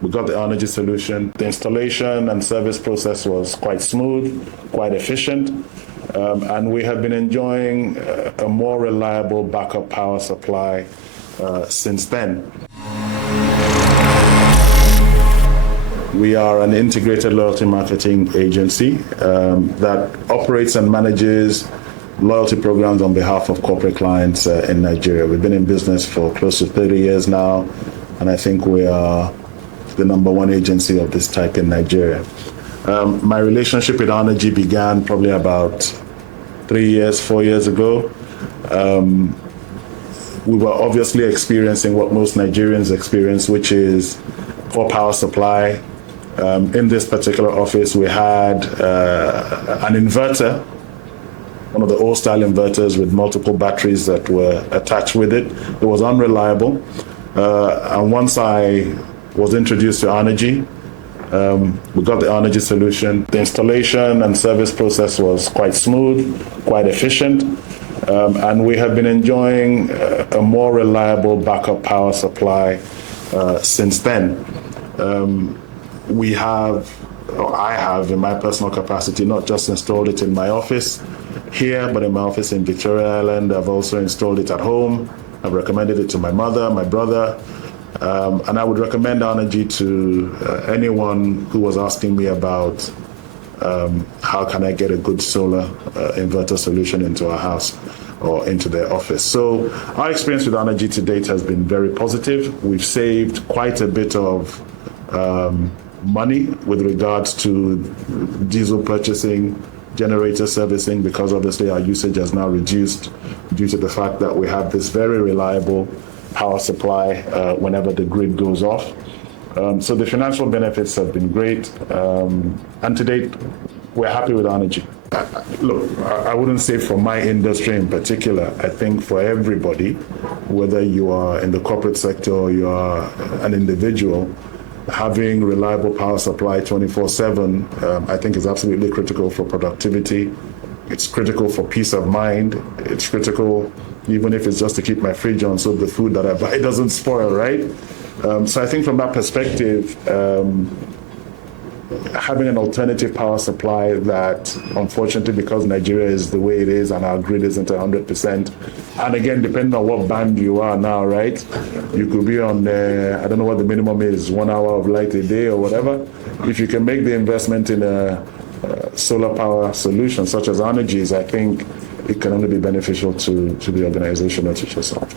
We got the Arnergy solution. The installation and service process was quite smooth, quite efficient, and we have been enjoying a more reliable backup power supply since then. We are an integrated loyalty marketing agency that operates and manages loyalty programs on behalf of corporate clients in Nigeria. We've been in business for close to 30 years now, and I think we are the #1 agency of this type in Nigeria. My relationship with Arnergy began probably about 4 years ago. We were obviously experiencing what most Nigerians experience, which is poor power supply. In this particular office, we had an inverter, one of the old-style inverters with multiple batteries that were attached with it. It was unreliable. And once I was introduced to Arnergy, we got the Arnergy solution. The installation and service process was quite smooth, quite efficient, and we have been enjoying a more reliable backup power supply since then. I have, in my personal capacity, not just installed it in my office here, but in my office in Victoria Island. I've also installed it at home. I've recommended it to my mother, my brother, and I would recommend Arnergy to anyone who was asking me about how can I get a good solar inverter solution into our house or into their office. So our experience with Arnergy to date has been very positive. We've saved quite a bit of money with regards to diesel purchasing, generator servicing, because obviously our usage has now reduced due to the fact that we have this very reliable power supply whenever the grid goes off. So the financial benefits have been great, and to date, we're happy with Arnergy. Look, I wouldn't say for my industry in particular. I think for everybody, whether you are in the corporate sector or you are an individual, having reliable power supply 24/7, I think is absolutely critical for productivity. It's critical for peace of mind. It's critical, even if it's just to keep my fridge on so the food that I buy doesn't spoil, right? So I think from that perspective, having an alternative power supply that, unfortunately, because Nigeria is the way it is and our grid isn't 100%, and again, depending on what band you are now, right? You could be on, I don't know what the minimum is, 1 hour of light a day or whatever. If you can make the investment in a solar power solution such as Arnergy's, I think it can only be beneficial to the organization, not to yourself.